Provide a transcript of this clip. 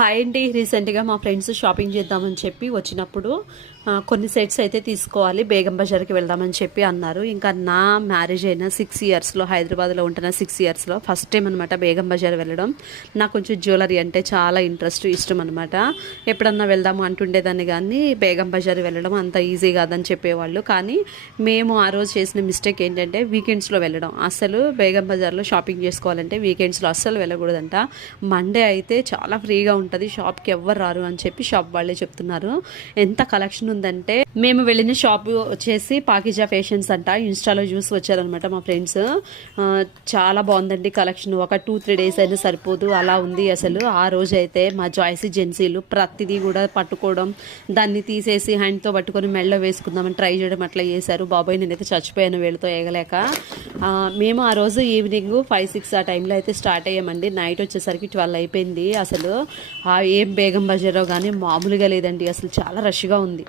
Hi అండి. రీసెంట్గా మా ఫ్రెండ్స్ షాపింగ్ చేద్దామని చెప్పి వచ్చినప్పుడు కొన్ని సెట్స్ అయితే తీసుకోవాలి, బేగం బజార్కి వెళ్దామని చెప్పి అన్నారు. ఇంకా నా మ్యారేజ్ అయిన 6 ఇయర్స్లో, హైదరాబాద్లో ఉంటున్న 6 ఇయర్స్లో ఫస్ట్ టైం అనమాట బేగం బజార్ వెళ్ళడం. నాకు కొంచెం జ్యువెలరీ అంటే చాలా ఇష్టం అనమాట. ఎప్పుడన్నా వెళ్దాము అంటుండేదాన్ని, కానీ బేగం బజార్ వెళ్ళడం అంత ఈజీ కాదని చెప్పేవాళ్ళు. కానీ మేము ఆ రోజు చేసిన మిస్టేక్ ఏంటంటే వీకెండ్స్లో వెళ్ళడం. అసలు బేగం బజార్లో షాపింగ్ చేసుకోవాలంటే వీకెండ్స్లో అస్సలు వెళ్ళకూడదంట. మండే అయితే చాలా ఫ్రీగా ఉంటుంది, షాప్కి ఎవ్వరు రారు అని చెప్పి షాప్ వాళ్ళే చెప్తున్నారు. ఎంత కలెక్షన్ ఉందంటే, మేము వెళ్ళిన షాప్ వచ్చేసి పాకిజా ఫ్యాషన్స్ అంట. ఇన్స్టాలో చూసి వచ్చారనమాట మా ఫ్రెండ్స్. చాలా బాగుందండి కలెక్షన్. ఒక 2-3 డేస్ అయినా సరిపోదు, అలా ఉంది అసలు. ఆ రోజు అయితే మా జాయ్సీ జెన్సీలు ప్రతిదీ కూడా పట్టుకోవడం, దాన్ని తీసేసి హ్యాండ్తో పట్టుకొని మెళ్ళ వేసుకుందామని ట్రై చేయడం అట్లా చేశారు. బాబాయ్ నేనైతే చచ్చిపోయాను వీళ్ళతో ఎగలేక. మేము ఆ రోజు ఈవినింగ్ 5-6 ఆ టైంలో అయితే స్టార్ట్ అయ్యామండి. నైట్ వచ్చేసరికి 12 అయిపోయింది. అసలు ఏం బేగం బజారో కానీ మామూలుగా లేదండి, అసలు చాలా రష్గా ఉంది.